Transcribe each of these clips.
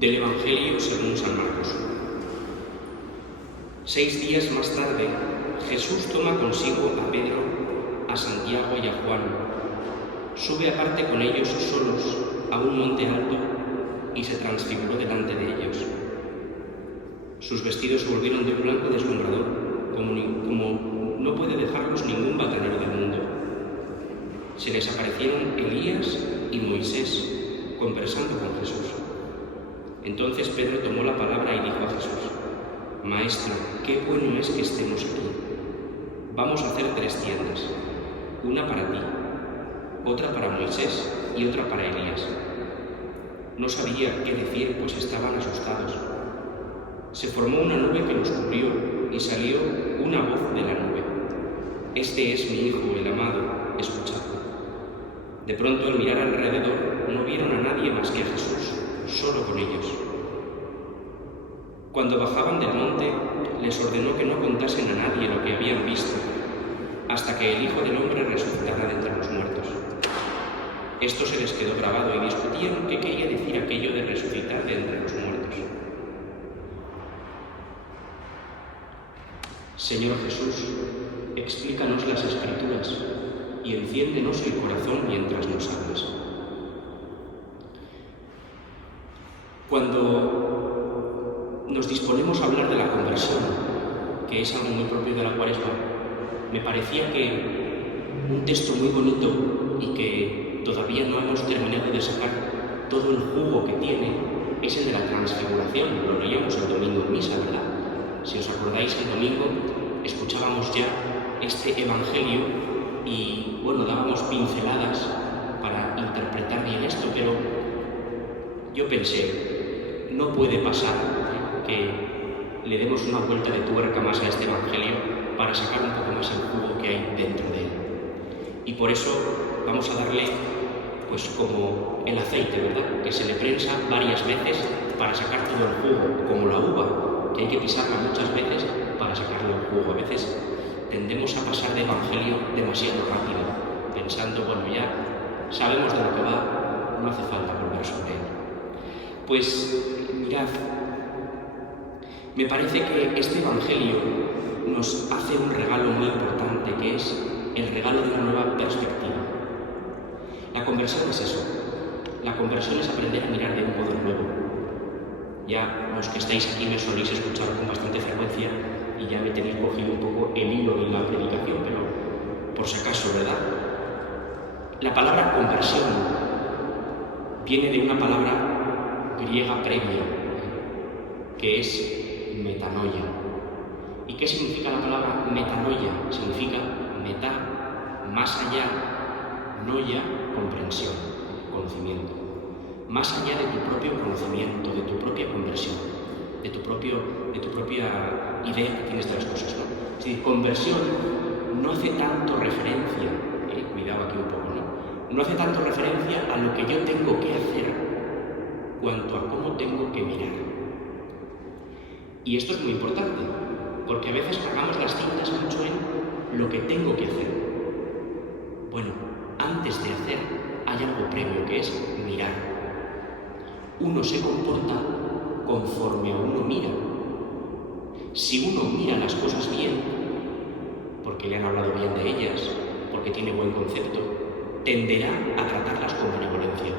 Del Evangelio según San Marcos. 6 días más tarde, Jesús toma consigo a Pedro, a Santiago y a Juan, sube aparte con ellos solos a un monte alto y se transfiguró delante de ellos. Sus vestidos se volvieron de un blanco deslumbrador, como no puede dejarlos ningún batanero del mundo. Se les aparecieron Elías y Moisés, conversando con Jesús. Entonces Pedro tomó la palabra y dijo a Jesús: Maestro, qué bueno es que estemos aquí. Vamos a hacer 3 tiendas, una para ti, otra para Moisés y otra para Elías. No sabía qué decir, pues estaban asustados. Se formó una nube que los cubrió y salió una voz de la nube: Este es mi Hijo, el amado, escuchadlo. De pronto, al mirar alrededor, no vieron a nadie más que a Jesús, solo con ellos. Cuando bajaban del monte, les ordenó que no contasen a nadie lo que habían visto, hasta que el Hijo del Hombre resucitara de entre los muertos. Esto se les quedó grabado y discutían qué quería decir aquello de resucitar de entre los muertos. Señor Jesús, explícanos las Escrituras y enciéndenos el corazón mientras nos hablas. Cuando nos disponemos a hablar de la conversión, que es algo muy propio de la Cuaresma, me parecía que un texto muy bonito y que todavía no hemos terminado de sacar todo el jugo que tiene es el de la transfiguración. Lo leíamos el domingo en misa, ¿verdad? Si os acordáis, el domingo escuchábamos ya este Evangelio y, bueno, dábamos pinceladas para interpretar bien esto, pero yo pensé, no puede pasar que le demos una vuelta de tuerca más a este Evangelio para sacar un poco más el jugo que hay dentro de él. Y por eso vamos a darle, pues como el aceite, ¿verdad?, que se le prensa varias veces para sacar todo el jugo, como la uva, que hay que pisarla muchas veces para sacarle el jugo. A veces tendemos a pasar de Evangelio demasiado rápido, pensando, bueno, ya sabemos de lo que va, no hace falta volver sobre él. Pues mirad, me parece que este Evangelio nos hace un regalo muy importante, que es el regalo de una nueva perspectiva. La conversión es eso. La conversión es aprender a mirar de un modo nuevo. Ya los que estáis aquí me soléis escuchar con bastante frecuencia y ya me tenéis cogido un poco el hilo de la predicación, pero por si acaso, ¿verdad? La palabra conversión viene de una palabra griega previa, que es metanoia. ¿Y qué significa la palabra metanoia? Significa meta, más allá, noia, comprensión, conocimiento. Más allá de tu propio conocimiento, de tu propia conversión, de tu propia idea que tienes de las cosas, ¿no? Es decir, conversión no hace tanto referencia, cuidado aquí un poco, ¿no? No hace tanto referencia a lo que yo tengo que hacer, cuanto a cómo tengo que mirar. Y esto es muy importante, porque a veces cargamos las cintas mucho en lo que tengo que hacer. Bueno, antes de hacer hay algo previo, que es mirar. Uno se comporta conforme a uno mira. Si uno mira las cosas bien, porque le han hablado bien de ellas, porque tiene buen concepto, tenderá a tratarlas con benevolencia.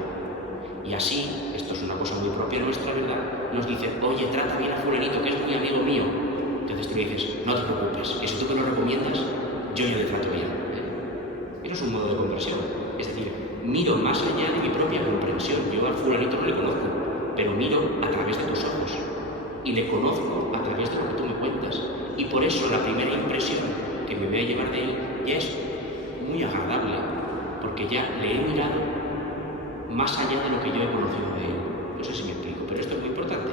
Y así, esto es una cosa muy propia nuestra, ¿verdad?, nos dice: oye, trata bien a fulanito, que es muy amigo mío. Entonces tú le dices: no te preocupes, que si tú me lo recomiendas, yo le trato bien. Eso es un modo de conversión. Es decir, miro más allá de mi propia comprensión. Yo al fulanito no le conozco, pero miro a través de tus ojos y le conozco a través de lo que tú me cuentas. Y por eso la primera impresión que me voy a llevar de él ya es muy agradable, porque ya le he mirado más allá de lo que yo he conocido de él. No sé si me explico, pero esto es muy importante.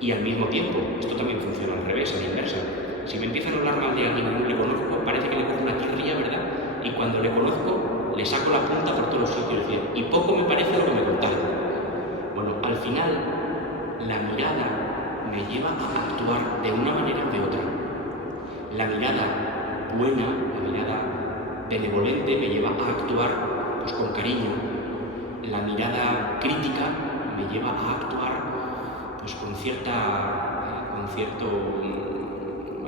Y al mismo tiempo, esto también funciona al revés, a la inversa. Si me empiezan a hablar mal de alguien y no le conozco, parece que le cojo una tirria, ¿verdad? Y cuando le conozco, le saco la punta por todos los sitios y poco me parece lo que me contaron. Bueno, al final, la mirada me lleva a actuar de una manera o de otra. La mirada buena, la mirada benevolente me lleva a actuar pues con cariño. La mirada crítica me lleva a actuar pues con cierto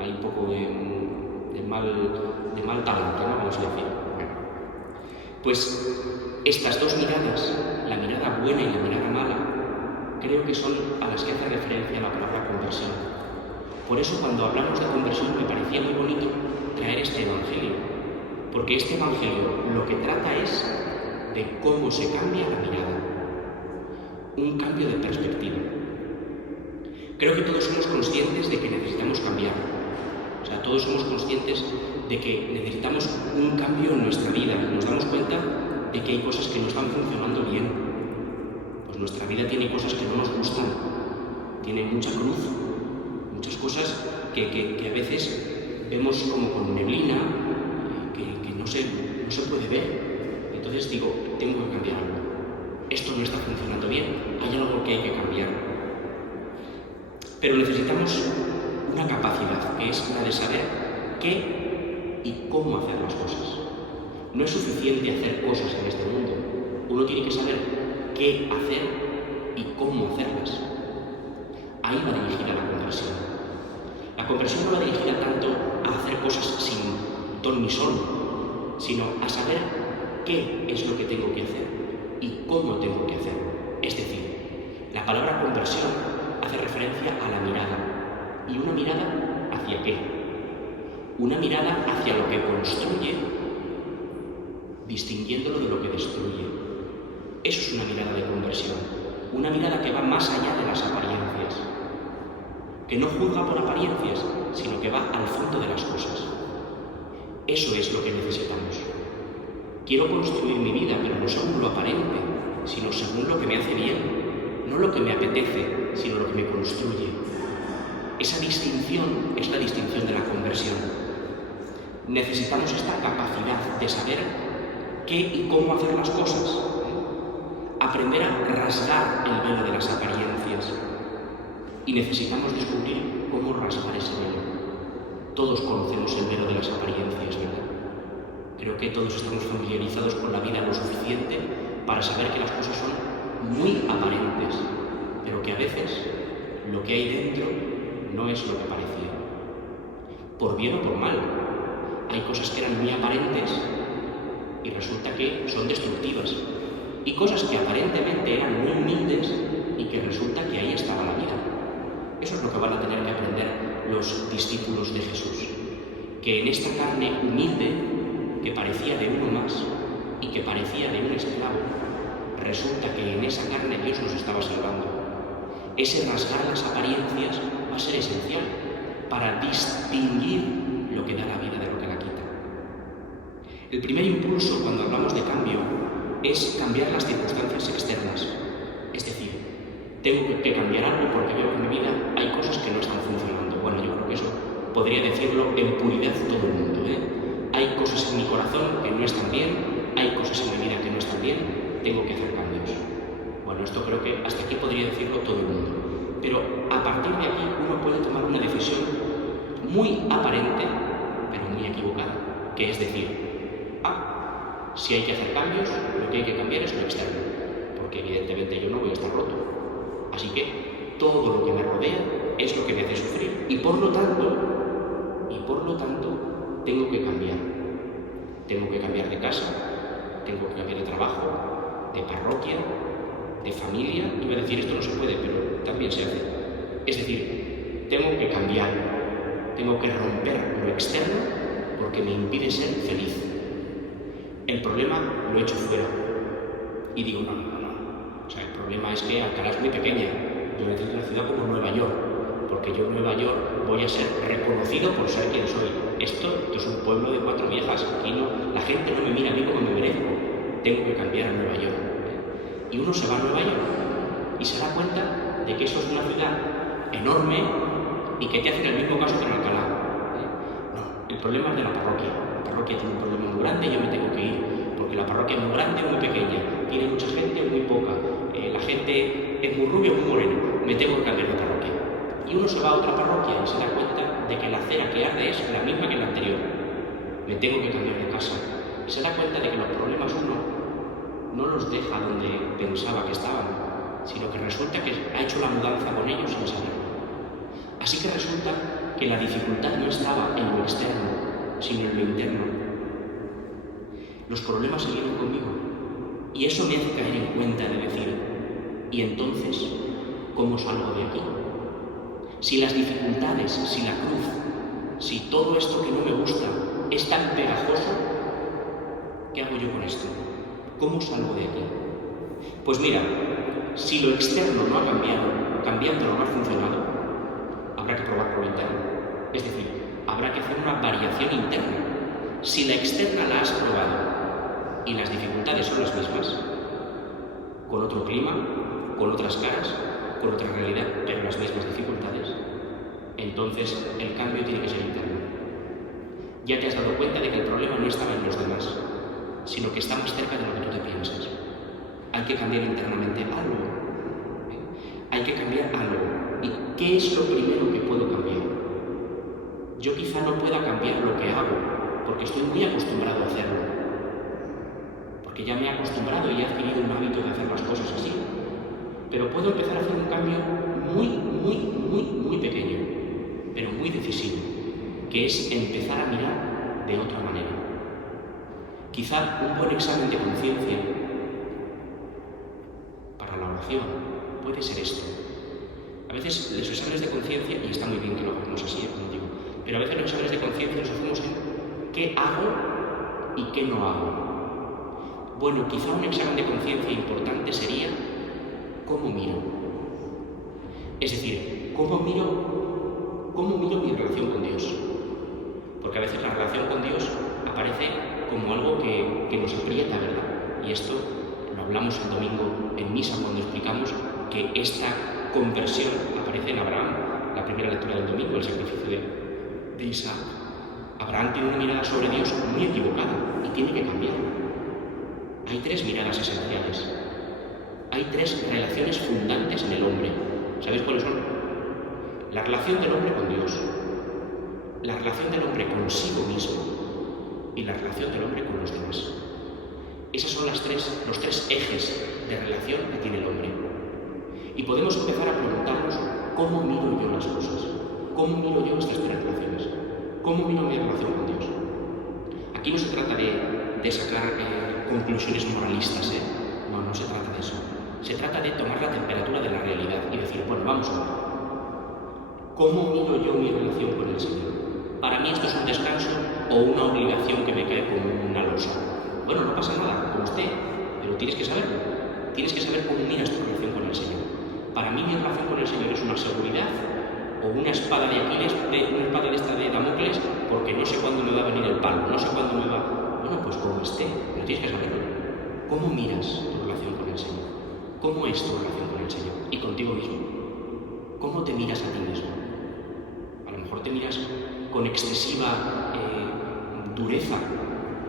hay un poco de mal talento, ¿no? Vamos a decir. Pues estas dos miradas, la mirada buena y la mirada mala, creo que son a las que hace referencia la palabra conversión. Por eso cuando hablamos de conversión me parecía muy bonito traer este evangelio, porque este evangelio lo que trata es de cómo se cambia la mirada, un cambio de perspectiva. Creo que todos somos conscientes de que necesitamos cambiar, o sea, todos somos conscientes de que necesitamos un cambio en nuestra vida, nos damos cuenta de que hay cosas que no están funcionando bien, pues nuestra vida tiene cosas que no nos gustan, tiene mucha cruz, muchas cosas que a veces vemos como con neblina, que no se puede ver. Entonces digo, tengo que cambiar algo. Esto no está funcionando bien, hay algo que hay que cambiar. Pero necesitamos una capacidad, que es la de saber qué y cómo hacer las cosas. No es suficiente hacer cosas en este mundo. Uno tiene que saber qué hacer y cómo hacerlas. Ahí va dirigida la conversión. La conversión no va dirigida tanto a hacer cosas sin ton ni son, sino a saber qué es lo que tengo que hacer y cómo tengo que hacerlo. Es decir, la palabra conversión hace referencia a la mirada. ¿Y una mirada hacia qué? Una mirada hacia lo que construye, distinguiéndolo de lo que destruye. Eso es una mirada de conversión. Una mirada que va más allá de las apariencias, que no juzga por apariencias, sino que va al fondo de las cosas. Eso es lo que necesitamos. Quiero construir mi vida, pero no según lo aparente, sino según lo que me hace bien, no lo que me apetece, sino lo que me construye. Esa distinción es la distinción de la conversión. Necesitamos esta capacidad de saber qué y cómo hacer las cosas, aprender a rasgar el velo de las apariencias. Y necesitamos descubrir cómo rasgar ese velo. Todos conocemos el velo de las apariencias, ¿verdad? Creo que todos estamos familiarizados con la vida lo suficiente para saber que las cosas son muy aparentes, pero que a veces lo que hay dentro no es lo que parecía. Por bien o por mal. Hay cosas que eran muy aparentes y resulta que son destructivas. Y cosas que aparentemente eran muy humildes y que resulta que ahí estaba la vida. Eso es lo que van a tener que aprender los discípulos de Jesús. Que en esta carne humilde, que parecía de uno más y que parecía de un esclavo, resulta que en esa carne Dios nos estaba salvando. Ese rasgar las apariencias va a ser esencial para distinguir lo que da la vida de lo que la quita. El primer impulso cuando hablamos de cambio es cambiar las circunstancias externas. Es decir, tengo que cambiar algo porque veo que en mi vida hay cosas que no están funcionando. Bueno, yo creo que eso podría decirlo en puridad todo el mundo, Hay cosas en mi corazón que no están bien, hay cosas en mi vida que no están bien, tengo que hacer cambios. Bueno, esto creo que hasta aquí podría decirlo todo el mundo. Pero a partir de aquí uno puede tomar una decisión muy aparente, pero muy equivocada, que es decir, si hay que hacer cambios, lo que hay que cambiar es lo externo, porque evidentemente yo no voy a estar roto. Así que todo lo que me rodea es lo que me hace sufrir y por lo tanto, tengo que cambiar. Tengo que cambiar de casa, tengo que cambiar de trabajo, de parroquia, de familia. Iba a decir esto no se puede, pero también se hace. Es decir, tengo que cambiar, tengo que romper lo externo porque me impide ser feliz. El problema lo he hecho fuera. Y digo, no. O sea, el problema es que Alcalá es muy pequeña. Yo necesito una ciudad como Nueva York, porque yo en Nueva York voy a ser reconocido por ser quien soy. Esto es un pueblo de 4 viejas. Aquí no, la gente no me mira a mí como me merezco. Tengo que cambiar a Nueva York. Y uno se va a Nueva York y se da cuenta de que eso es una ciudad enorme y que te hacen el mismo caso que en Alcalá. No, el problema es de la parroquia. La parroquia tiene un problema muy grande y yo me tengo que ir, porque la parroquia es muy grande o muy pequeña, tiene mucha gente o muy poca, la gente es muy rubia o muy morena, me tengo que cambiar de parroquia. Y uno se va a otra parroquia y se da cuenta de que la cera que arde es la misma que la anterior. Me tengo que cambiar de casa. Y se da cuenta de que los problemas uno no los deja donde pensaba que estaban, sino que resulta que ha hecho la mudanza con ellos sin saberlo. Así que resulta que la dificultad no estaba en lo externo, sino en lo interno. Los problemas se vienen conmigo, y eso me hace caer en cuenta de decir, ¿y entonces cómo salgo de aquí? Si las dificultades, si la cruz, si todo esto que no me gusta es tan pegajoso, ¿qué hago yo con esto? ¿Cómo salgo de aquí? Pues mira, si lo externo no ha cambiado, cambiándolo no ha funcionado, habrá que probar por lo interno. Es decir, habrá que hacer una variación interna. Si la externa la has probado y las dificultades son las mismas, con otro clima, con otras caras, con otra realidad, pero las mismas dificultades, entonces el cambio tiene que ser interno. Ya te has dado cuenta de que el problema no estaba en los demás, sino que está más cerca de lo que tú te piensas. Hay que cambiar internamente algo. Hay que cambiar algo. ¿Y qué es lo primero que puedo cambiar? Yo quizá no pueda cambiar lo que hago, porque estoy muy acostumbrado a hacerlo. Porque ya me he acostumbrado y he adquirido un hábito de hacer las cosas así. Pero puedo empezar a hacer un cambio muy pequeño, pero muy decisivo, que es empezar a mirar de otra manera. Quizá un buen examen de conciencia para la oración puede ser esto. A veces los exámenes de conciencia, y está muy bien que lo hagamos así, como digo, pero a veces los exámenes de conciencia los hacemos en qué hago y qué no hago. Bueno, quizá un examen de conciencia importante sería cómo miro. Es decir, cómo miro mi relación con Dios. Porque a veces la relación con Dios aparece como algo que nos aprieta, ¿verdad? Y esto lo hablamos el domingo en misa cuando explicamos que esta conversión aparece en Abraham, la primera lectura del domingo, el sacrificio de Isaac. Abraham tiene una mirada sobre Dios muy equivocada y tiene que cambiarla. Hay tres miradas esenciales. Hay tres relaciones fundantes en el hombre. ¿Sabéis cuáles son? La relación del hombre con Dios, la relación del hombre consigo mismo y la relación del hombre con los demás. Esas son los tres ejes de relación que tiene el hombre. Y podemos empezar a preguntarnos cómo miro yo las cosas, cómo miro yo estas tres relaciones, cómo miro mi relación con Dios. Aquí no se trata de sacar conclusiones moralistas, no se trata de eso. Se trata de tomar la temperatura de la realidad y decir, bueno, vamos a ver, ¿cómo miro yo mi relación con el Señor? Para mí esto es un descanso o una obligación que me cae como una losa. Bueno, no pasa nada con usted, pero tienes que saberlo. Tienes que saber cómo miras tu relación con el Señor. Para mí mi relación con el Señor es una seguridad o una espada de Aquiles, una espada de esta de Damocles, porque no sé cuándo me va a venir el palo, no sé cuándo me va... Bueno, pues como esté, pero tienes que saberlo. ¿Cómo miras tu relación con el Señor? ¿Cómo es tu relación con el Señor y contigo mismo? ¿Cómo te miras a ti mismo? A lo mejor te miras con excesiva dureza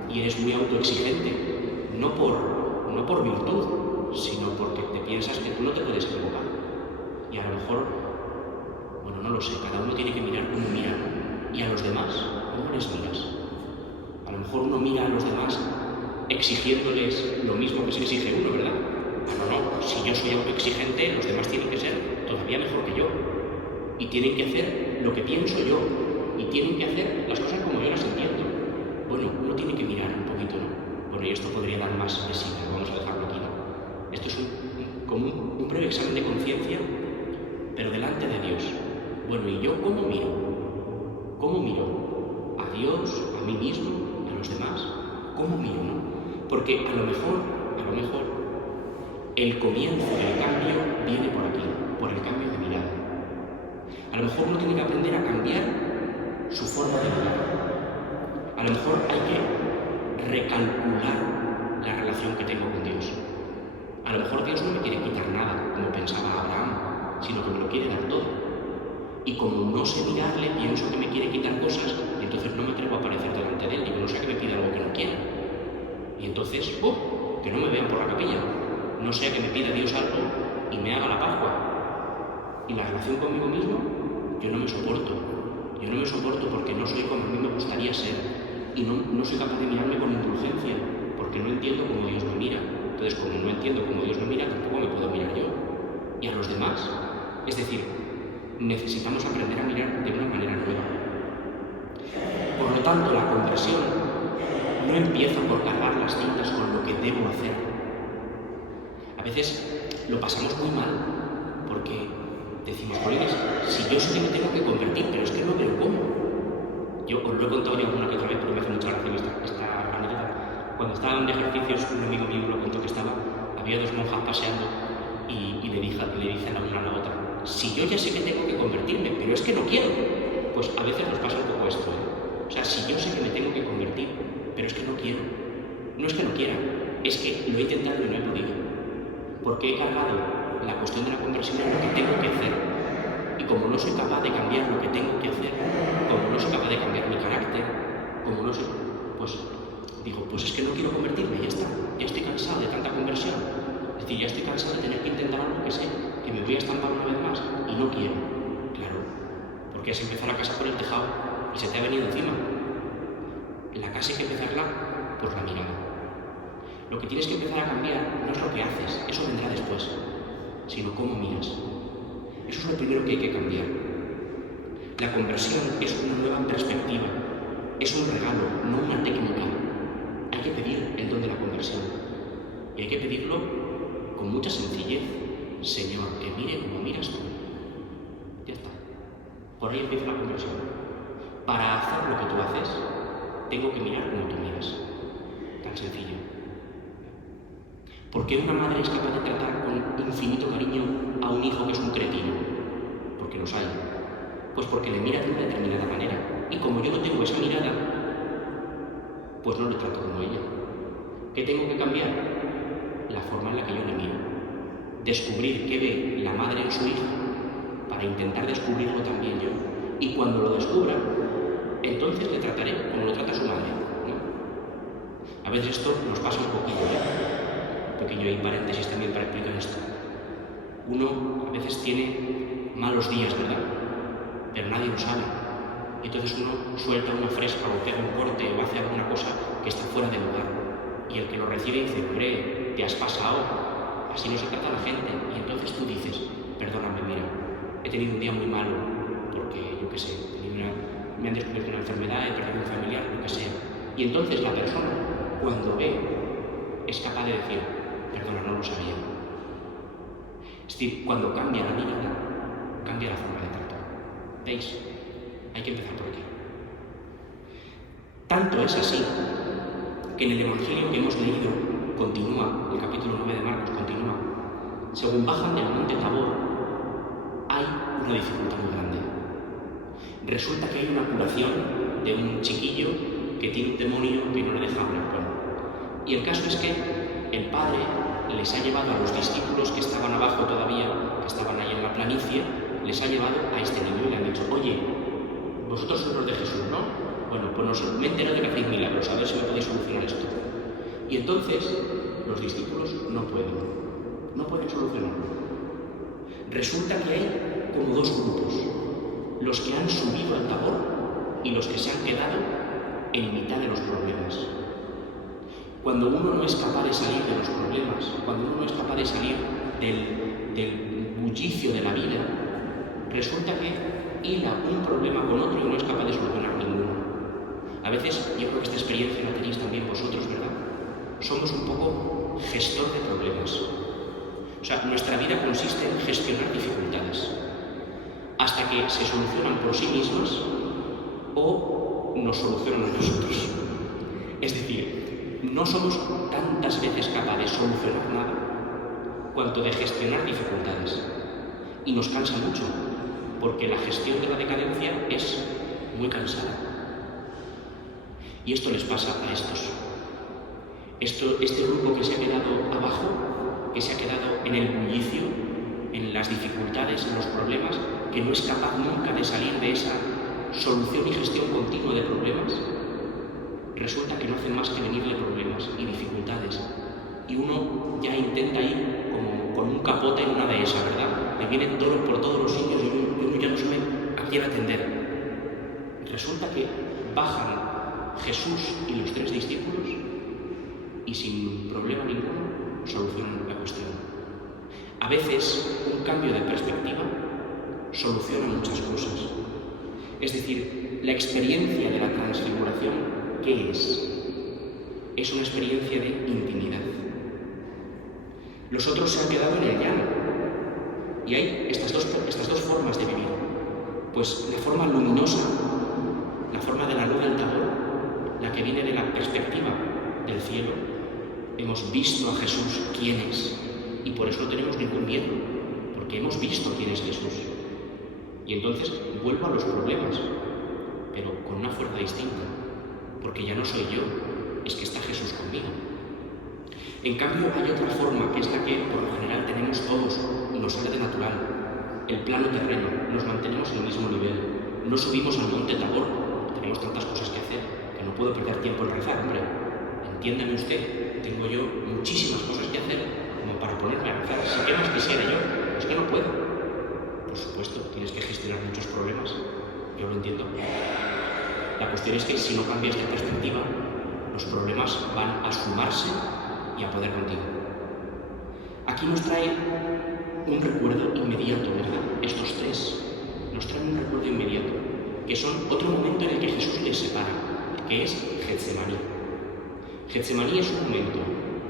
y eres muy autoexigente, no por virtud, sino porque te piensas que tú no te puedes equivocar. Y a lo mejor, bueno, no lo sé, cada uno tiene que mirar cómo mira. Y a los demás, ¿cómo les miras? A lo mejor uno mira a los demás exigiéndoles lo mismo que se exige uno, ¿verdad? No, si yo soy autoexigente, los demás tienen que ser todavía mejor que yo. Y tienen que hacer lo que pienso yo. Y tienen que hacer las cosas como yo las entiendo. Bueno, uno tiene que mirar un poquito, ¿no? Bueno, y esto podría dar más de sí, pero vamos a dejarlo aquí, ¿no? Esto es como un breve examen de conciencia, pero delante de Dios. Bueno, ¿y yo cómo miro? ¿Cómo miro? ¿A Dios? ¿A mí mismo? ¿A los demás? ¿Cómo miro, no? Porque a lo mejor, el comienzo del cambio viene por aquí, por el cambio de mirada. A lo mejor uno tiene que aprender a cambiar su forma de mirar. A lo mejor hay que recalcular la relación que tengo con Dios. A lo mejor Dios no me quiere quitar nada, como pensaba Abraham, sino que me lo quiere dar todo. Y como no sé mirarle, pienso que me quiere quitar cosas, y entonces no me atrevo a aparecer delante de él, digo, no sea que me pida algo que no quiera. Y entonces, que no me vean por la capilla. No sea que me pida Dios algo y me haga la Pascua. Y la relación conmigo mismo, yo no me soporto. Yo no me soporto porque no soy como a mí me gustaría ser. Y no soy capaz de mirarme con indulgencia, porque no entiendo cómo Dios me mira. Entonces, como no entiendo cómo Dios me mira, tampoco me puedo mirar yo. Es decir, necesitamos aprender a mirar de una manera nueva. Por lo tanto, la conversión no empieza por cargar las tintas con lo que debo hacer. A veces lo pasamos muy mal porque decimos, colegas, si yo sé que me tengo que convertir, pero es que no veo cómo. Yo os lo he contado ya alguna que otra vez, pero me hace mucha gracia esta anécdota. Cuando estaban de ejercicios, un amigo mío me lo contó que había dos monjas paseando y le dicen la una a la otra, si yo ya sé que tengo que convertirme, pero es que no quiero. Pues a veces nos pasa un poco esto, ¿eh? O sea, si yo sé que me tengo que convertir, pero es que no quiero. No es que no quiera, es que lo he intentado y no he podido. Porque he cargado la cuestión de la conversión en lo que tengo que hacer. Y como no soy capaz de cambiar lo que tengo que hacer, como no soy capaz de cambiar mi carácter, como no soy, pues digo, pues es que no quiero convertirme, ya está. Ya estoy cansado de tanta conversión. Es decir, ya estoy cansado de tener que intentar algo que sé, que me voy a estampar una vez más y no quiero. Claro, porque has empezado la casa por el tejado y se te ha venido encima. La casa hay que empezarla por la mirada. Lo que tienes que empezar a cambiar no es lo que haces, eso vendrá después, sino cómo miras. Eso es lo primero que hay que cambiar. La conversión es una nueva perspectiva, es un regalo, no una técnica. Hay que pedir el don de la conversión. Y hay que pedirlo con mucha sencillez. Señor, que mire como miras tú. Ya está. Por ahí empieza la conversión. Para hacer lo que tú haces, tengo que mirar como tú miras. Tan sencillo. ¿Por qué una madre es capaz de tratar con infinito cariño a un hijo que es un cretino? Porque los hay. Pues porque le mira de una determinada manera. Y como yo no tengo esa mirada, pues no le trato como ella. ¿Qué tengo que cambiar? La forma en la que yo le miro. Descubrir qué ve la madre en su hija para intentar descubrirlo también yo. Y cuando lo descubra, entonces le trataré como lo trata su madre, ¿no? A veces esto nos pasa un poquillo, ¿eh? Un pequeño paréntesis también para explicar esto. Uno a veces tiene malos días, ¿verdad? Pero nadie lo sabe. Y entonces uno suelta una fresca o pega un corte o hace alguna cosa que está fuera de lugar. Y el que lo recibe dice, hombre, te has pasado, así no se trata a la gente. Y entonces tú dices, perdóname, mira, he tenido un día muy malo, porque, yo qué sé, me han descubierto una enfermedad, he perdido un familiar, lo que sea. Y entonces la persona, cuando ve, es capaz de decir, perdona, no lo sabía. Es decir, cuando cambia la mirada, cambia la forma de tratar. ¿Veis? Hay que empezar por aquí. Tanto es así que en el Evangelio que hemos leído continúa, el capítulo 9 de Marcos continúa, según bajan del monte Tabor, hay una dificultad muy grande. Resulta que hay una curación de un chiquillo que tiene un demonio que no le deja hablar. Bueno, y el caso es que el padre les ha llevado a los discípulos que estaban abajo todavía, que estaban ahí en la planicie, les ha llevado a este niño y le han dicho, oye, vosotros sois los de Jesús, ¿no? Bueno, pues me he enterado de que hacéis milagros, a ver si me podéis solucionar esto. Y entonces los discípulos no pueden solucionarlo. Resulta que hay como dos grupos, los que han subido al Tabor y los que se han quedado en mitad de los problemas. Cuando uno no es capaz de salir de los problemas, cuando uno no es capaz de salir del bullicio de la vida, resulta que hila un problema con otro y no es capaz de solucionar ninguno. A veces, yo creo que esta experiencia la tenéis también vosotros, ¿verdad? Somos un poco gestor de problemas. O sea, nuestra vida consiste en gestionar dificultades hasta que se solucionan por sí mismas o nos solucionan a nosotros. Es decir, no somos tantas veces capaces de solucionar nada cuanto de gestionar dificultades. Y nos cansa mucho, porque la gestión de la decadencia es muy cansada. Y esto les pasa a estos. Este grupo que se ha quedado abajo, que se ha quedado en el bullicio, en las dificultades, en los problemas, que no es capaz nunca de salir de esa solución y gestión continua de problemas, resulta que no hacen más que venirle problemas y dificultades. Y uno ya intenta ir como con un capote en una dehesa, ¿verdad? Le vienen dolor por todos los sitios y uno ya no sabe a quién atender. Resulta que bajan Jesús y los 3 discípulos y sin problema ninguno solucionan la cuestión. A veces un cambio de perspectiva soluciona muchas cosas. Es decir, la experiencia de la transfiguración, ¿qué es? Es una experiencia de intimidad. Los otros se han quedado en el llano. Y hay estas dos formas de vivir. Pues la forma luminosa, la forma de la luz del Tabor, la que viene de la perspectiva del cielo. Hemos visto a Jesús quién es, y por eso no tenemos ningún miedo, porque hemos visto quién es Jesús. Y entonces vuelvo a los problemas, pero con una fuerza distinta, porque ya no soy yo, es que está Jesús conmigo. En cambio, hay otra forma, que es la que por lo general tenemos todos, y nos sale de natural, el plano terreno. Nos mantenemos en el mismo nivel, no subimos al monte Tabor, tenemos tantas cosas que hacer, que no puedo perder tiempo en rezar, hombre. Entiéndame usted, tengo yo muchísimas cosas que hacer como para ponerme a rezar. Si qué más quisiera yo, es que no puedo. Por supuesto, tienes que gestionar muchos problemas, yo lo entiendo. La cuestión es que si no cambias de perspectiva, los problemas van a sumarse y a poder contigo. Aquí nos trae un recuerdo inmediato, ¿verdad? Estos tres nos traen un recuerdo inmediato, que son otro momento en el que Jesús les separa, que es Getsemaní. Getsemaní es un momento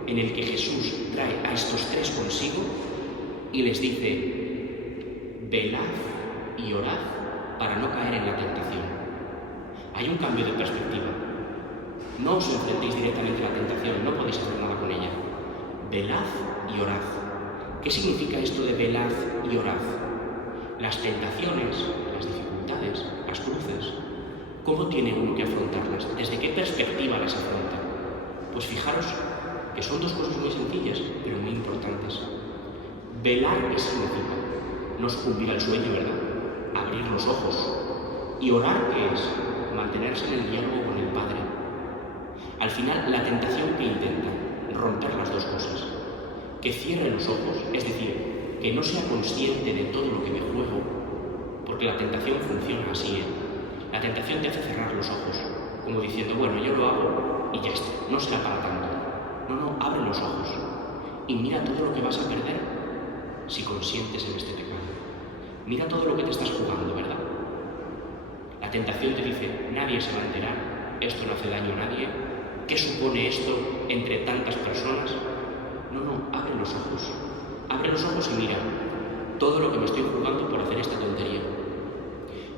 en el que Jesús trae a estos tres consigo y les dice: velad y orad para no caer en la tentación. Hay un cambio de perspectiva. No os enfrentéis directamente a la tentación, no podéis hacer nada con ella. Velad y orad. ¿Qué significa esto de velad y orad? Las tentaciones, las dificultades, las cruces, ¿cómo tiene uno que afrontarlas? ¿Desde qué perspectiva las afronta? Pues fijaros que son dos cosas muy sencillas, pero muy importantes. Velar, ¿qué significa? No sucumbir al sueño, ¿verdad? Abrir los ojos. Y orar, ¿qué es? Mantenerse en el diálogo con el Padre. Al final, la tentación que intenta romper las dos cosas. Que cierre los ojos, es decir, que no sea consciente de todo lo que me juego, porque la tentación funciona así, La tentación te hace cerrar los ojos, como diciendo, bueno, yo lo hago y ya está, no será para tanto. No, abre los ojos y mira todo lo que vas a perder si consientes en este pecado. Mira todo lo que te estás jugando, ¿verdad? La tentación te dice, nadie se va a enterar, esto no hace daño a nadie, ¿qué supone esto entre tantas personas? No, abre los ojos y mira todo lo que me estoy jugando por hacer esta tontería.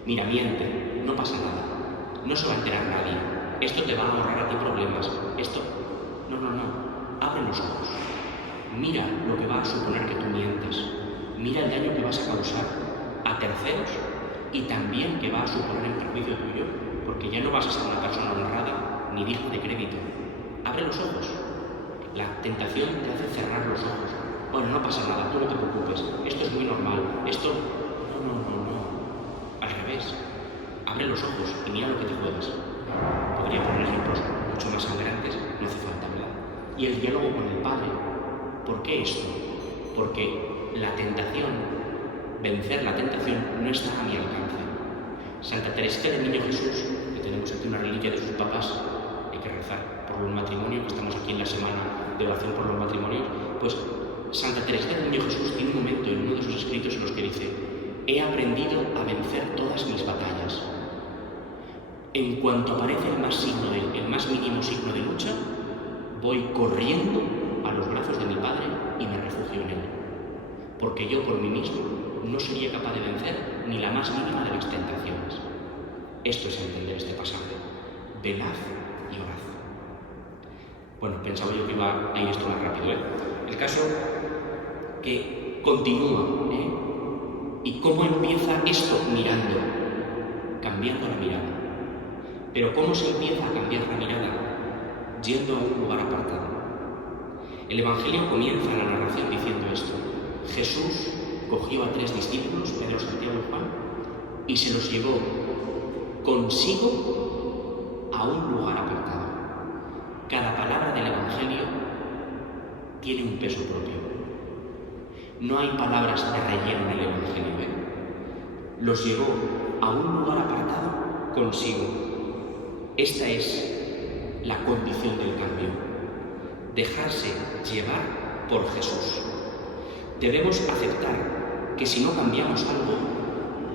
Mira, miente, no pasa nada, no se va a enterar nadie, esto te va a ahorrar a ti problemas, esto... No, abre los ojos, mira lo que va a suponer que tú mientas, mira el daño que vas a causar a terceros y también que va a suponer en perjuicio tuyo, porque ya no vas a ser una persona honrada ni digna de crédito. Abre los ojos. La tentación te hace cerrar los ojos. Bueno, no pasa nada, tú no te preocupes, esto es muy normal, esto... No. Al revés. Abre los ojos y mira lo que te juegas. Podría poner ejemplos mucho más sangrantes, no hace falta, ¿verdad? Y el diálogo con el Padre. ¿Por qué esto? Porque la tentación, vencer la tentación, no está a mi alcance. Santa Teresita del Niño Jesús, que tenemos aquí una reliquia de sus papás, hay que rezar por un matrimonio, que estamos aquí en la semana de oración por los matrimonios, pues Santa Teresita del Niño Jesús tiene un momento en uno de sus escritos en los que dice: he aprendido a vencer todas mis batallas. En cuanto aparece el más mínimo signo de lucha, voy corriendo a los brazos de mi Padre y me refugio en él. Porque yo por mí mismo no sería capaz de vencer ni la más mínima de las tentaciones. Esto es entender este pasaje. Velad y orad. Bueno, pensaba yo que iba a ir esto más rápido, El caso que continúa, ¿Y cómo empieza esto? Mirando, cambiando la mirada. Pero ¿cómo se empieza a cambiar la mirada? Yendo a un lugar apartado. El Evangelio comienza la narración diciendo esto: Jesús cogió a 3 discípulos, Pedro, Santiago y Juan, y se los llevó consigo a un lugar apartado. Cada palabra del Evangelio tiene un peso propio. No hay palabras de relleno en el Evangelio, Los llevó a un lugar apartado consigo. Esta es la condición del cambio. Dejarse llevar por Jesús. Debemos aceptar que si no cambiamos algo,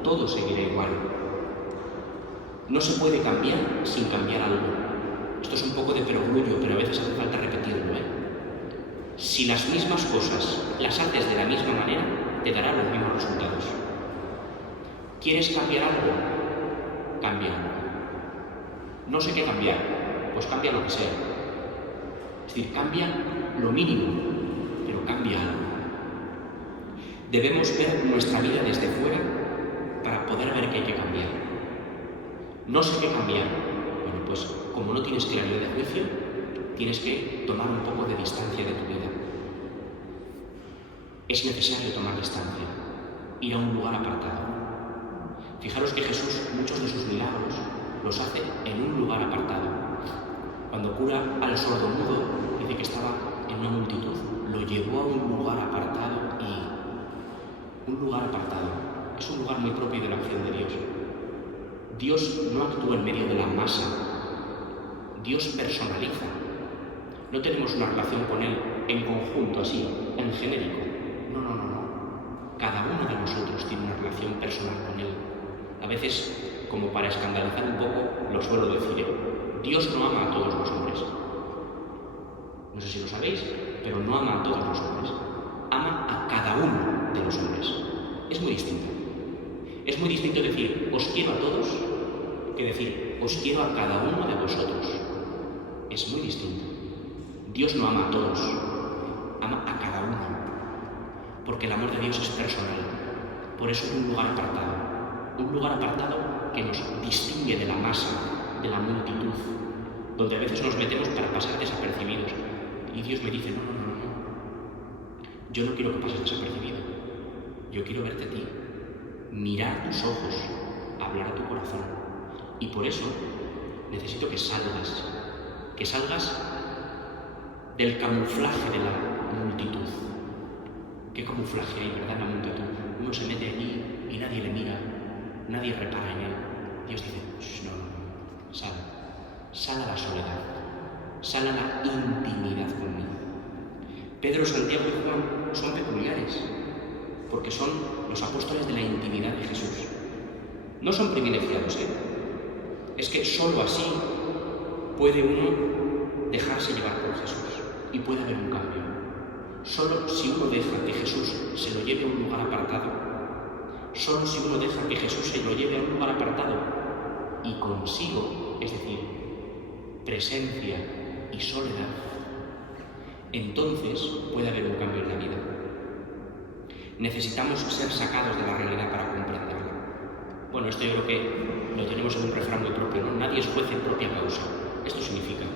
todo seguirá igual. No se puede cambiar sin cambiar algo. Esto es un poco de perogrullo, pero a veces hace falta repetirlo, ¿eh? Si las mismas cosas las haces de la misma manera, te darán los mismos resultados. ¿Quieres cambiar algo? Cambia. No sé qué cambiar, pues cambia lo que sea. Es decir, cambia lo mínimo, pero cambia algo. Debemos ver nuestra vida desde fuera para poder ver qué hay que cambiar. No sé qué cambiar. Bueno, pues como no tienes claridad de juicio, tienes que tomar un poco de distancia de tu vida. Es necesario tomar distancia, ir a un lugar apartado. Fijaros que Jesús, muchos de sus milagros, los hace en un lugar apartado. Cuando cura al sordomudo, dice que estaba en una multitud, lo llevó a un lugar apartado y... un lugar apartado es un lugar muy propio de la acción de Dios. Dios no actúa en medio de la masa, Dios personaliza. No tenemos una relación con Él en conjunto, así, en genérico. No. Cada uno de nosotros tiene una relación personal con Él. A veces, como para escandalizar un poco, lo suelo decir, Dios no ama a todos los hombres. No sé si lo sabéis, pero no ama a todos los hombres. Ama a cada uno de los hombres. Es muy distinto. Es muy distinto decir, os quiero a todos, que decir, os quiero a cada uno de vosotros. Es muy distinto. Dios no ama a todos, ama a cada uno. Porque el amor de Dios es personal. Por eso es un lugar apartado. Un lugar apartado que nos distingue de la masa, de la multitud, donde a veces nos metemos para pasar desapercibidos. Y Dios me dice, no. Yo no quiero que pases desapercibido. Yo quiero verte a ti, mirar tus ojos, hablar a tu corazón. Y por eso necesito que salgas del camuflaje de la multitud. ¿Qué camuflaje hay, verdad, en la multitud? Uno se mete allí y nadie le mira, nadie repara en él. Dios dice, no, sal a la soledad, sal a la intimidad conmigo. Pedro, Santiago y Juan son peculiares, porque son los apóstoles de la intimidad de Jesús. No son privilegiados, ¿eh? Es que solo así puede uno dejarse llevar por Jesús y puede haber un cambio. Solo si uno deja que Jesús se lo lleve a un lugar apartado, solo si uno deja que Jesús se lo lleve a un lugar apartado y consigo, es decir, presencia y soledad, entonces puede haber un cambio en la vida. Necesitamos ser sacados de la realidad para comprenderla. Bueno, esto yo creo que lo tenemos en un refrán muy propio, ¿no? Nadie es juez en propia causa. Esto significa,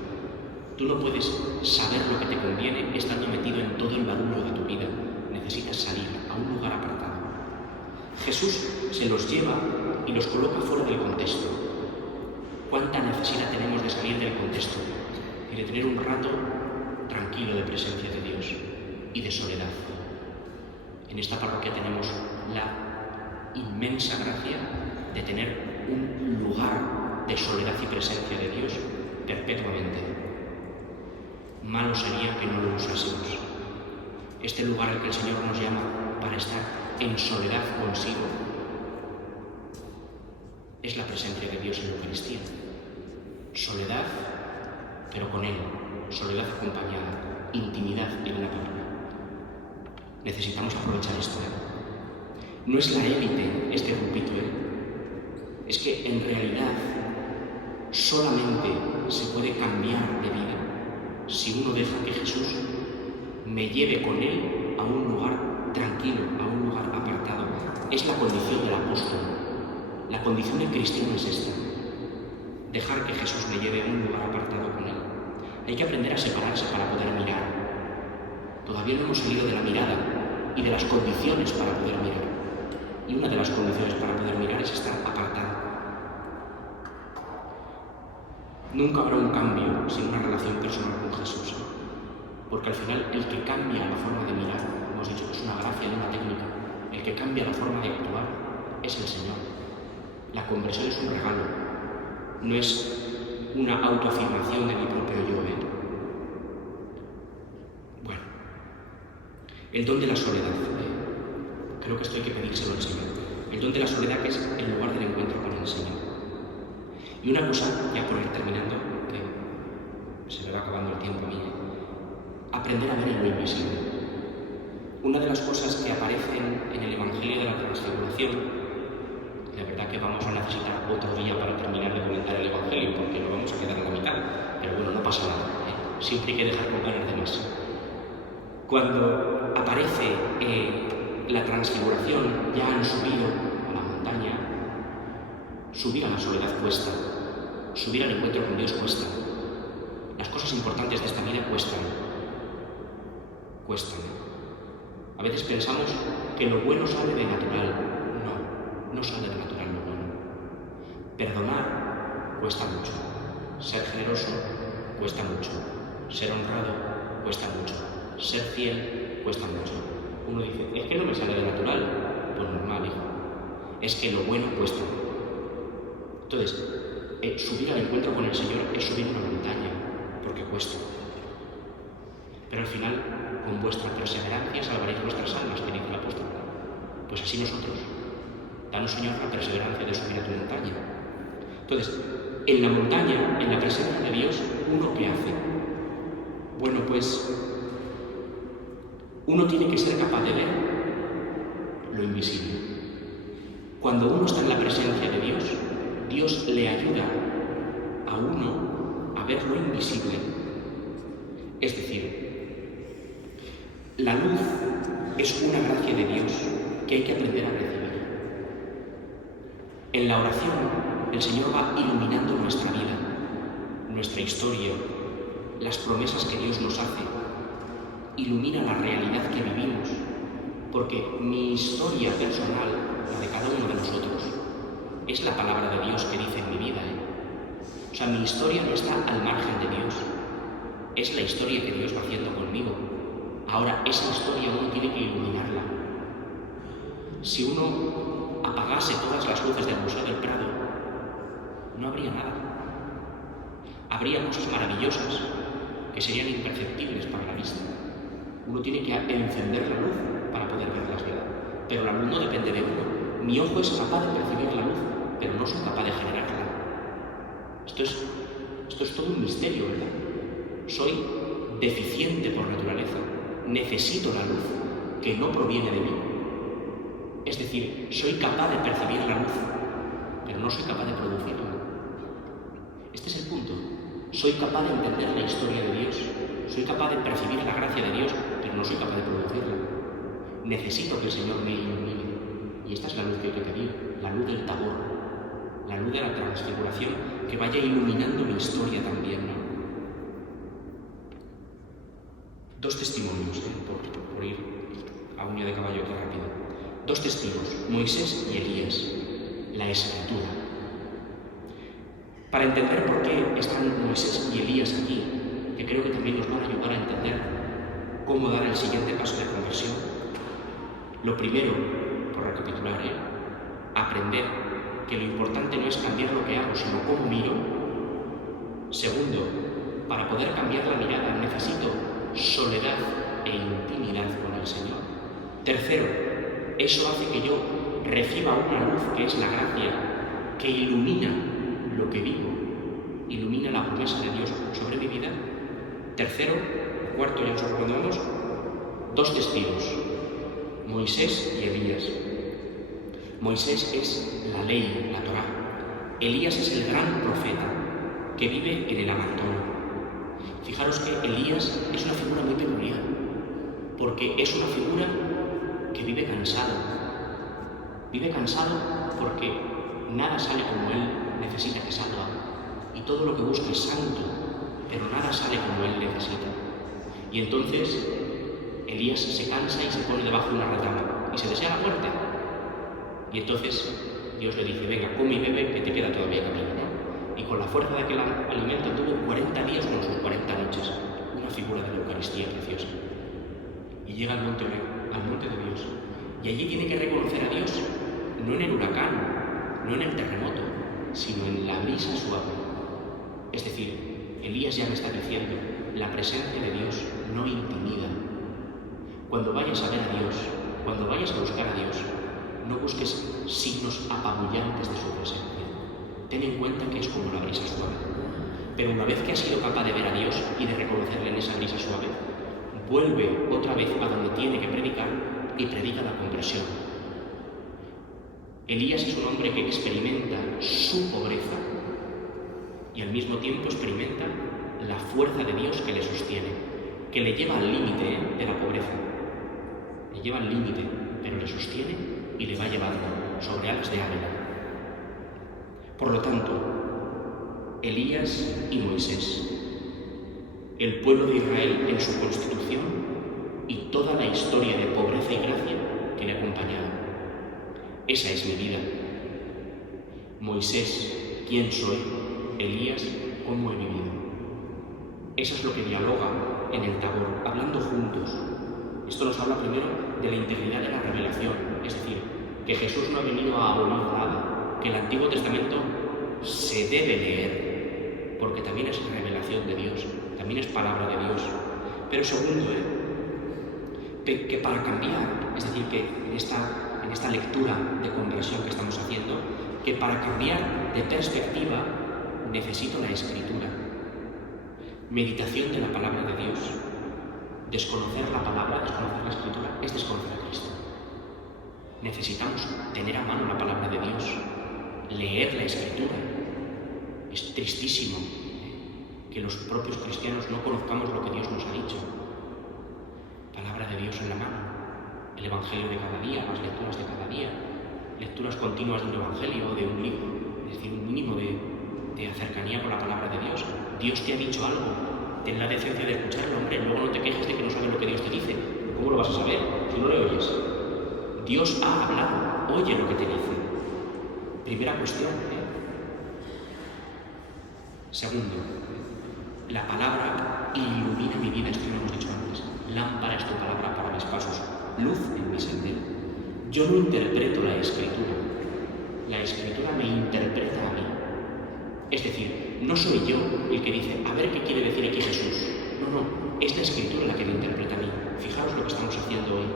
tú no puedes saber lo que te conviene estando metido en todo el barullo de tu vida. Necesitas salir a un lugar apartado. Jesús se los lleva y los coloca fuera del contexto. ¿Cuánta necesidad tenemos de salir del contexto y de tener un rato tranquilo de presencia de Dios y de soledad? En esta parroquia tenemos la inmensa gracia de tener un lugar de soledad y presencia de Dios perpetuamente. Malo sería que no lo usásemos. Este lugar al que el Señor nos llama para estar en soledad consigo es la presencia de Dios en la Eucaristía. Soledad, pero con Él. Soledad acompañada. Intimidad en la palabra. Necesitamos aprovechar esto, ¿eh? No es la élite este grupito, ¿eh? Es que en realidad solamente se puede cambiar de vida si uno deja que Jesús me lleve con Él a un lugar tranquilo, a un lugar apartado. Es la condición del apóstol. La condición del cristiano es esta. Dejar que Jesús me lleve a un lugar apartado con Él. Hay que aprender a separarse para poder mirar. Todavía no hemos salido de la mirada y de las condiciones para poder mirar. Y una de las condiciones para poder mirar es estar apartado. Nunca habrá un cambio sin una relación personal con Jesús. Porque al final el que cambia la forma de mirar, hemos dicho que es una gracia y una técnica, el que cambia la forma de actuar es el Señor. La conversión es un regalo, no es una autoafirmación de mi propio yo. Bueno, el don de la soledad, creo que esto hay que pedírselo al Señor. el don de la soledad, que es el lugar del encuentro con el Señor. Y una cosa, ya por ir terminando, que se me va acabando el tiempo a mí, aprender a ver en lo invisible. Una de las cosas que aparecen en el Evangelio de la Transfiguración, la verdad que vamos a necesitar otro día para terminar de comentar el Evangelio, porque nos vamos a quedar a la mitad, pero bueno, no pasa nada, siempre hay que dejar con ganas de más. Cuando aparece la Transfiguración, ya han subido a la montaña, subir a la soledad cuesta, subir al encuentro con Dios cuesta. Las cosas importantes de esta vida cuestan. A veces pensamos que lo bueno sale de natural. No sale de natural lo bueno. Perdonar cuesta mucho. Ser generoso cuesta mucho. Ser honrado cuesta mucho. Ser fiel cuesta mucho. Uno dice, es que no me sale de natural. Pues normal, hijo. Es que lo bueno cuesta. Entonces, subir al encuentro con el Señor es subir una montaña, porque cuesta. Pero al final, con vuestra perseverancia salvaréis vuestras almas, que dice el apóstol. Pues así nosotros. Danos, Señor, la perseverancia de subir a tu montaña. Entonces, en la montaña, en la presencia de Dios, ¿uno qué hace? Bueno, pues uno tiene que ser capaz de ver lo invisible. Cuando uno está en la presencia de Dios, Dios le ayuda a uno a ver lo invisible. Es decir, la luz es una gracia de Dios que hay que aprender a recibir. En la oración, el Señor va iluminando nuestra vida, nuestra historia, las promesas que Dios nos hace. Ilumina la realidad que vivimos, porque mi historia personal, la de cada uno de nosotros, es la palabra de Dios que dice en mi vida. O sea, mi historia no está al margen de Dios, es la historia que Dios va haciendo conmigo. Ahora, esa historia uno tiene que iluminarla. Si uno apagase todas las luces del Museo del Prado, no habría nada. Habría cosas maravillosas que serían imperceptibles para la vista. Uno tiene que encender la luz para poder verlas, ¿verdad? Pero la luz no depende de uno. Mi ojo es capaz de percibir la luz, pero no soy capaz de generarla. Esto es todo un misterio, ¿verdad? Soy deficiente por naturaleza. Necesito la luz que no proviene de mí. Es decir, soy capaz de percibir la luz, pero no soy capaz de producirla. Este es el punto. Soy capaz de entender la historia de Dios. Soy capaz de percibir la gracia de Dios, pero no soy capaz de producirla. Necesito que el Señor me ilumine. Y esta es la luz que hay que pedir, la luz del Tabor, la luz de la Transfiguración, que vaya iluminando mi historia también, ¿no? Dos testimonios, por ir a uña de caballo aquí rápido. Dos testigos, Moisés y Elías, la Escritura. Para entender por qué están Moisés y Elías aquí, que creo que también nos van a ayudar a entender cómo dar el siguiente paso de conversión. Lo primero, por recapitular, aprender que lo importante no es cambiar lo que hago, sino cómo miro. Segundo, para poder cambiar la mirada necesito soledad e intimidad con el Señor. Tercero, eso hace que yo reciba una luz que es la gracia, que ilumina lo que vivo, ilumina la promesa de Dios sobre mi vida. Tercero, cuarto, ya os recordamos, dos testigos, Moisés y Elías. Moisés es la ley, la Torá. Elías es el gran profeta que vive en el abandono. Fijaros que Elías es una figura muy peculiar, porque es una figura que vive cansado. Vive cansado porque nada sale como él necesita que salga, y todo lo que busca es santo, pero nada sale como él necesita. Y entonces Elías se cansa y se pone debajo de una retama y se desea la muerte. Y entonces Dios le dice, venga, come y bebe, que te queda todavía camino, ¿no? Y con la fuerza de aquel alimento tuvo 40 días con sus 40 noches, una figura de la Eucaristía preciosa. Y llega al monte de Dios. Y allí tiene que reconocer a Dios, no en el huracán, no en el terremoto, sino en la brisa suave. Es decir, Elías ya me está diciendo, la presencia de Dios no intimida. Cuando vayas a ver a Dios, cuando vayas a buscar a Dios, no busques signos apabullantes de su presencia. Ten en cuenta que es como la brisa suave. Pero una vez que has sido capaz de ver a Dios y de reconocerle en esa brisa suave, vuelve otra vez a donde tiene que predicar y predica la conversión. Elías es un hombre que experimenta su pobreza y al mismo tiempo experimenta la fuerza de Dios que le sostiene, que le lleva al límite de la pobreza. Le lleva al límite, pero le sostiene y le va llevando sobre alas de águila. Por lo tanto, Elías y Moisés, el pueblo de Israel en su constitución y toda la historia de pobreza y gracia que le acompañaba. Esa es mi vida. Moisés, ¿quién soy? Elías, ¿cómo he vivido? Eso es lo que dialoga en el Tabor, hablando juntos. Esto nos habla primero de la integridad de la revelación, es decir, que Jesús no ha venido a abolir nada, que el Antiguo Testamento se debe leer, porque también es revelación de Dios, también es palabra de Dios. Pero segundo, que para cambiar, es decir, que en esta lectura de conversión que estamos haciendo, que para cambiar de perspectiva necesito la Escritura. Meditación de la palabra de Dios. Desconocer la palabra, desconocer la Escritura, es desconocer a Cristo. Necesitamos tener a mano la palabra de Dios, leer la Escritura. Es tristísimo que los propios cristianos no conozcamos lo que Dios nos ha dicho. Palabra de Dios en la mano, el Evangelio de cada día, las lecturas de cada día, lecturas continuas de un Evangelio o de un libro, es decir, un mínimo de cercanía con la palabra de Dios. Dios te ha dicho algo, ten la decencia de escucharlo, hombre, luego no te quejes de que no sabes lo que Dios te dice. ¿Cómo lo vas a saber si no le oyes? Dios ha hablado, oye lo que te dice. Primera cuestión. Segundo, la palabra ilumina mi vida, esto lo hemos dicho antes. Lámpara es tu palabra para mis pasos, luz en mi sendero. Yo no interpreto la Escritura me interpreta a mí. Es decir, no soy yo el que dice, a ver qué quiere decir aquí Jesús. No, es la Escritura la que me interpreta a mí. Fijaos lo que estamos haciendo hoy.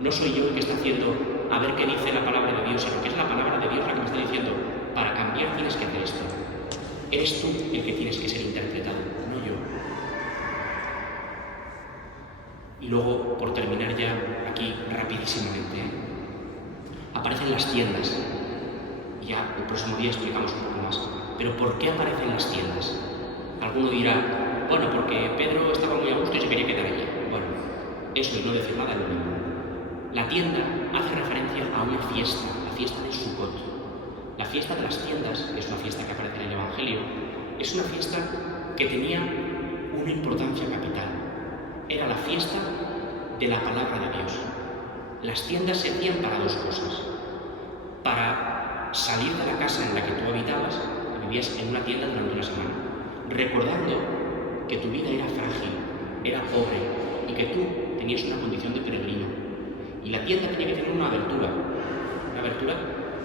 No soy yo el que está haciendo, a ver qué dice la palabra de Dios, sino que es la palabra de Dios la que me está diciendo, para cambiar tienes que hacer esto. Eres tú el que tienes que ser interpretado, no yo. Y luego, por terminar ya aquí rapidísimamente, aparecen las tiendas. Ya el próximo día explicamos un poco más. Pero ¿por qué aparecen las tiendas? Alguno dirá, bueno, porque Pedro estaba muy a gusto y se quería quedar allí. Bueno, eso y no decir nada es lo mismo. La tienda hace referencia a una fiesta, la fiesta de Sukkot. La fiesta de las tiendas, que es una fiesta que aparece en el Evangelio, es una fiesta que tenía una importancia capital. Era la fiesta de la palabra de Dios. Las tiendas servían para dos cosas. Para salir de la casa en la que tú habitabas, vivías en una tienda durante una semana, recordando que tu vida era frágil, era pobre y que tú tenías una condición de peregrino. Y la tienda tenía que tener una abertura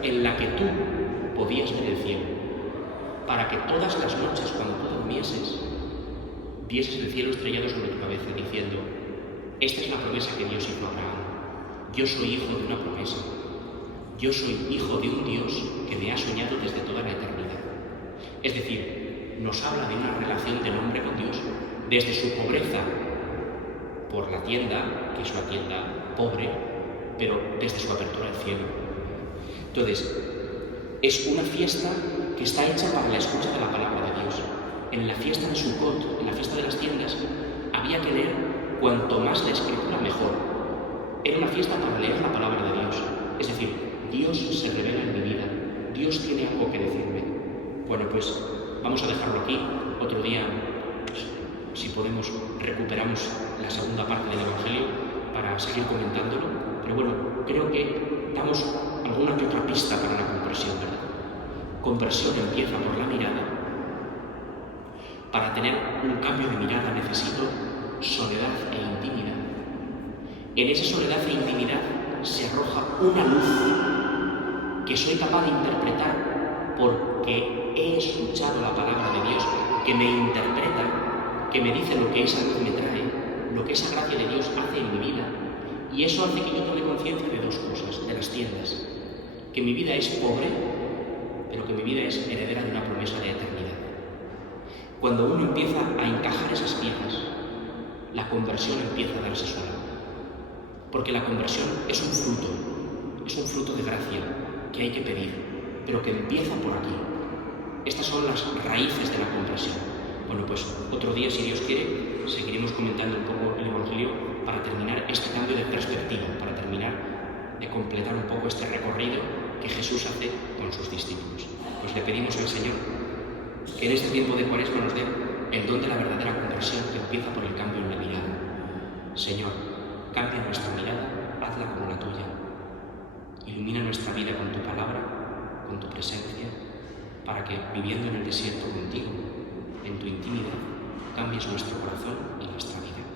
en la que tú podías ver el cielo, para que todas las noches cuando tú durmieses, vieses el cielo estrellado sobre tu cabeza diciendo, esta es la promesa que Dios hizo a Abraham. Yo soy hijo de una promesa. Yo soy hijo de un Dios que me ha soñado desde toda la eternidad. Es decir, nos habla de una relación del hombre con Dios desde su pobreza por la tienda, que es una tienda pobre, pero desde su apertura al cielo. Entonces, es una fiesta que está hecha para la escucha de la palabra de Dios. En la fiesta de Sukkot, en la fiesta de las tiendas, había que leer cuanto más la Escritura mejor. Era una fiesta para leer la palabra de Dios. Es decir, Dios se revela en mi vida. Dios tiene algo que decirme. Bueno, pues vamos a dejarlo aquí. Otro día, si podemos, recuperamos la segunda parte del Evangelio para seguir comentándolo. Pero bueno, creo que damos alguna que otra pista para la conversión, ¿verdad? Conversión empieza por la mirada. Para tener un cambio de mirada necesito soledad e intimidad. En esa soledad e intimidad se arroja una luz que soy capaz de interpretar porque he escuchado la palabra de Dios, que me interpreta, que me dice lo que esa luz me trae, lo que esa gracia de Dios hace en mi vida. Y eso hace que yo tome conciencia de dos cosas, de las tiendas. que mi vida es pobre, pero que mi vida es heredera de una promesa de eternidad. Cuando uno empieza a encajar esas piezas, la conversión empieza a darse sola. Porque la conversión es un fruto de gracia que hay que pedir, pero que empieza por aquí. Estas son las raíces de la conversión. Bueno, pues otro día, si Dios quiere, seguiremos comentando un poco el Evangelio para terminar este cambio de perspectiva, para terminar de completar un poco este recorrido que Jesús hace con sus discípulos. Pues le pedimos al Señor que en este tiempo de Cuaresma nos dé el don de la verdadera conversión que empieza por el cambio en la mirada. Señor, cambia nuestra mirada, hazla como la tuya. Ilumina nuestra vida con tu palabra, con tu presencia, para que, viviendo en el desierto contigo, en tu intimidad, cambies nuestro corazón y nuestra vida.